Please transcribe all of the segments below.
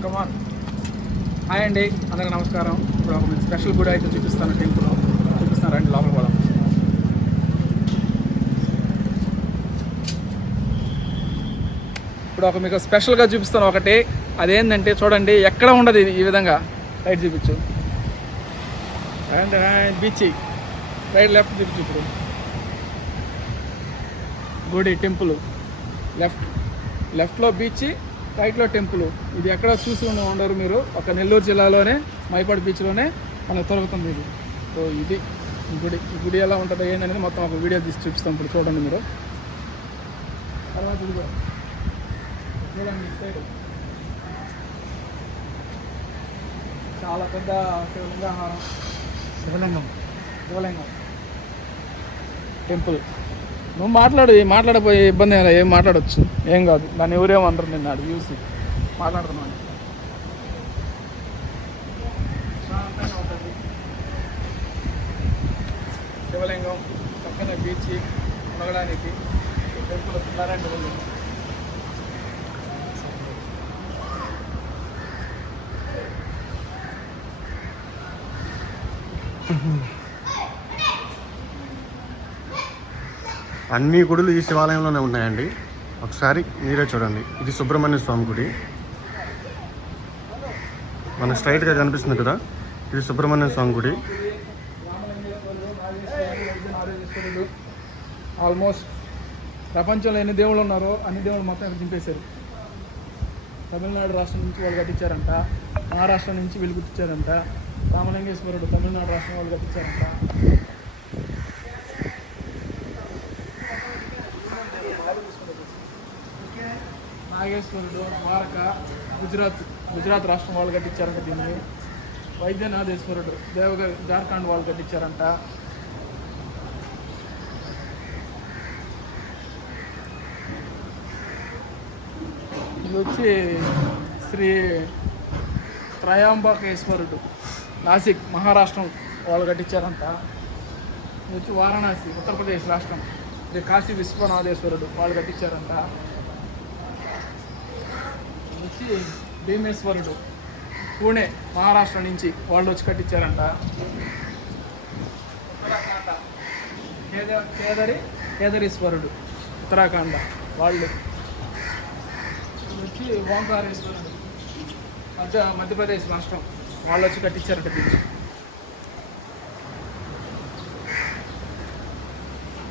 కమాన్. Hi అండి, అందరికీ నమస్కారం. ఇప్పుడు ఒక మీకు స్పెషల్ గుడి అయితే చూపిస్తాను. టెంపుల్ చూపిస్తాను, రండి లోపలికి పోదాం. ఇప్పుడు ఒక మీకు స్పెషల్గా చూపిస్తాను ఒకటి. అదేంటంటే చూడండి, ఎక్కడ ఉండదు ఈ విధంగా. రైట్ చూపించు, బీచ్ రైట్ లెఫ్ట్ చూపించు. ఇప్పుడు గుడి టెంపుల్ లెఫ్ట్లో బీచ్, రైట్లో టెంపుల్. ఇది ఎక్కడ చూసి ఉండరు మీరు. ఒక నెల్లూరు జిల్లాలోనే మైపాడు బీచ్లోనే మనకు దొరుకుతుంది ఇది. సో ఇది గుడి. ఈ గుడి ఎలా ఉంటుందో ఏంటనేది మొత్తం ఒక వీడియో తీసి చూపిస్తాం. ఇప్పుడు చూడండి మీరు. తర్వాత చూడండి సైడ్ చాలా పెద్ద శివలింగం టెంపుల్. నువ్వు మాట్లాడపోయే ఇబ్బంది ఏం మాట్లాడవచ్చు, ఏం కాదు. దాన్ని ఎవరేమంటారు, నిన్న అది చూసి మాట్లాడుతున్నాను. శివలింగం పక్కన బీచ్, మునగడానికి టెంపుల్ ఉన్నారంటే అన్ని గుడులు ఈ శివాలయంలోనే ఉన్నాయండి. ఒకసారి మీరే చూడండి. ఇది సుబ్రహ్మణ్య స్వామి గుడి. మన స్ట్రైట్గా కనిపిస్తుంది కదా, ఇది సుబ్రహ్మణ్య స్వామి గుడి. ఆల్మోస్ట్ ప్రపంచంలో ఎన్ని దేవుళ్ళు ఉన్నారో అన్ని దేవుళ్ళు మొత్తం ఇక్కడ దింపేశారు. తమిళనాడు రాష్ట్రం నుంచి వాళ్ళు కట్టించారంట, మహారాష్ట్ర నుంచి వీళ్ళు కట్టించారంట. రామలింగేశ్వరుడు తమిళనాడు రాష్ట్రం వాళ్ళు కట్టించారంట. నాగేశ్వరుడు ద్వారక గుజరాత్ రాష్ట్రం వాళ్ళు కట్టించారంట. దీన్ని వైద్యనాథేశ్వరుడు దేవగర్ జార్ఖండ్ వాళ్ళు కట్టించారంట. ఇది వచ్చి శ్రీ త్రయాంబకేశ్వరుడు నాసిక్ మహారాష్ట్రం వాళ్ళు కట్టించారంట. ఇది వచ్చి వారణాసి ఉత్తరప్రదేశ్ రాష్ట్రం శ్రీ కాశీ విశ్వనాథేశ్వరుడు వాళ్ళు కట్టించారంట. వచ్చి భీమేశ్వరుడు పూణే మహారాష్ట్ర నుంచి వాళ్ళు వచ్చి కట్టించారంట. కేదరీశ్వరుడు ఉత్తరాఖండ వాళ్ళు. వచ్చి ఓంకారేశ్వరుడు మధ్యప్రదేశ్ రాష్ట్రం వాళ్ళు వచ్చి కట్టించారంట. బీచ్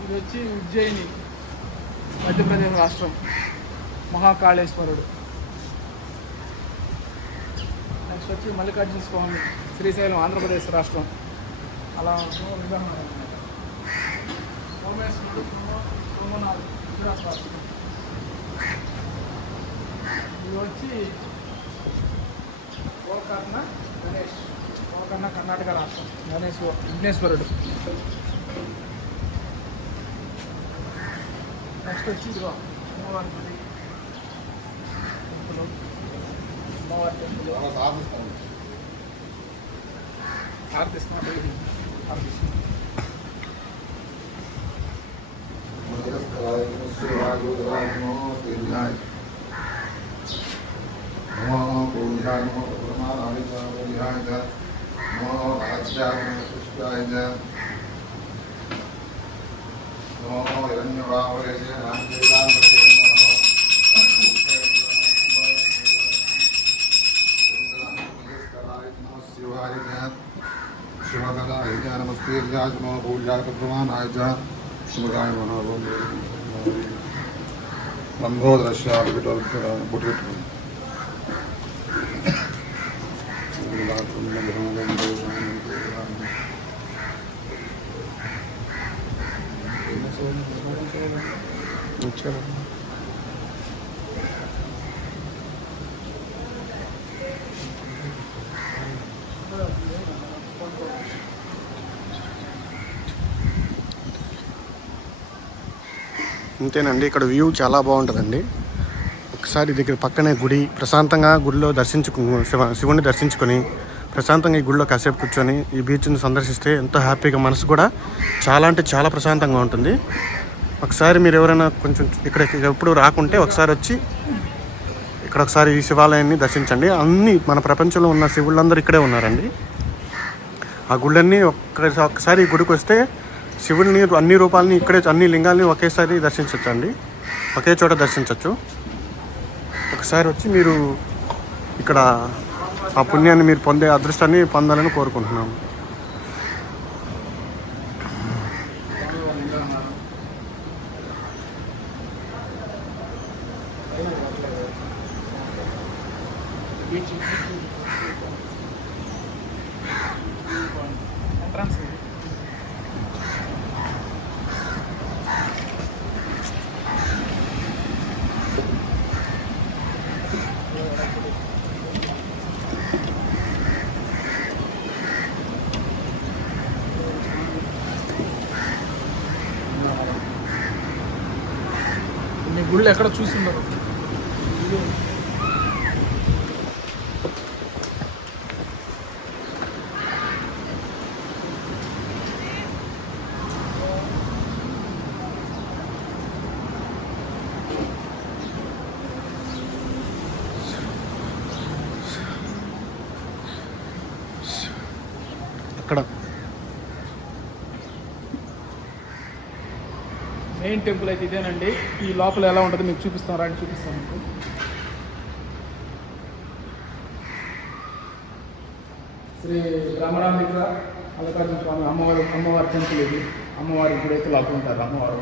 ఇది వచ్చి ఉజ్జయిని మధ్యప్రదేశ్ రాష్ట్రం మహాకాళేశ్వరుడు. నెక్స్ట్ వచ్చి మల్లికార్జున స్వామి శ్రీశైలం ఆంధ్రప్రదేశ్ రాష్ట్రం. అలా సోమేశ్వరుడు సోమనాథ్ గుజరాత్ రాష్ట్రం. ఇది వచ్చి గోకర్ణ కర్ణాటక రాష్ట్రం విఘ్నేశ్వరుడు. నెక్స్ట్ వచ్చి ఇదిగో అమ్మవారి గుడి టెంపుల్. అమ్మవారి టెంపుల్ ఆర్తిస్తున్నాడు. అంతేనండి. ఇక్కడ వ్యూ చాలా బాగుంటుందండి. ఒకసారి దగ్గర పక్కనే గుడి. ప్రశాంతంగా గుడిలో శివుని దర్శించుకొని ప్రశాంతంగా ఈ గుడిలో కాసేపు కూర్చొని ఈ బీచ్ని సందర్శిస్తే ఎంతో హ్యాపీగా, మనసు కూడా చాలా అంటే చాలా ప్రశాంతంగా ఉంటుంది. ఒకసారి మీరు ఎవరైనా కొంచెం ఇక్కడ ఎప్పుడు రాకుంటే ఒకసారి వచ్చి ఇక్కడ ఒకసారి ఈ శివాలయాన్ని దర్శించండి. అన్ని మన ప్రపంచంలో ఉన్న శివుళ్ళందరూ ఇక్కడే ఉన్నారండి. ఆ గుళ్ళన్నీ ఒక్కసారి ఈ గుడికి వస్తే శివుడిని అన్ని రూపాలని ఇక్కడే, అన్ని లింగాల్ని ఒకేసారి దర్శించవచ్చు అండి, ఒకే చోట దర్శించవచ్చు. ఒకసారి వచ్చి మీరు ఇక్కడ ఆ పుణ్యాన్ని మీరు పొందే అదృష్టాన్ని పొందాలని కోరుకుంటున్నాము. మీ గుళ్ళు ఎక్కడ చూస్తున్నారు? అక్కడ మెయిన్ టెంపుల్ అయితే ఇదేనండి. ఈ లోపల ఎలా ఉంటుందో మీకు చూపిస్తాం, రాండి చూపిస్తాం మీకు. శ్రీ బ్రహ్మరాంబిక మల్లికార్జున స్వామి అమ్మవారి టెంపుల్ ఇది. అమ్మవారి ఇప్పుడైతే లోపల ఉంటారు అమ్మవారు.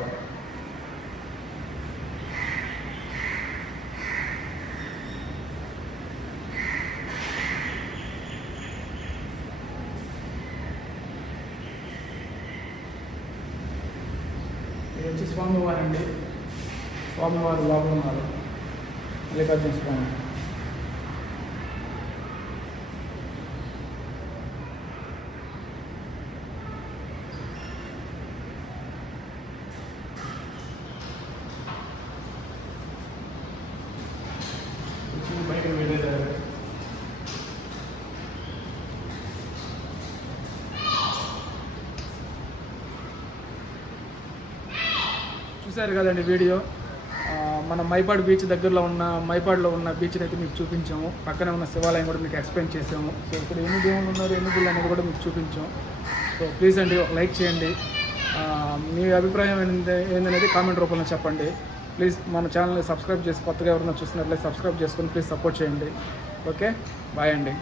ఇది వచ్చి స్వామివారు అండి. స్వామివారు లోపల ఉన్నారు, మల్లికార్జున స్వామి. బయటకు వెళ్ళేదారు. చూశారు కదండి వీడియో. మన మైపాడు బీచ్ దగ్గరలో ఉన్న మైపాడులో ఉన్న బీచ్ని అయితే మీకు చూపించాము. పక్కనే ఉన్న శివాలయం కూడా మీకు ఎక్స్ప్లెయిన్ చేసాము. సో ఇక్కడ ఎన్ని దేవుళ్ళు ఉన్నారు, ఎన్ని గుళ్ళు అనేది కూడా మీకు చూపించాము. సో ప్లీజ్ అండి ఒక లైక్ చేయండి. మీ అభిప్రాయం ఏందనేది కామెంట్ రూపంలో చెప్పండి. ప్లీజ్ మన ఛానల్ని సబ్స్క్రైబ్ చేసి, కొత్తగా ఎవరైనా చూస్తున్నట్లయితే సబ్స్క్రైబ్ చేసుకొని ప్లీజ్ సపోర్ట్ చేయండి. ఓకే, బాయ్ అండి.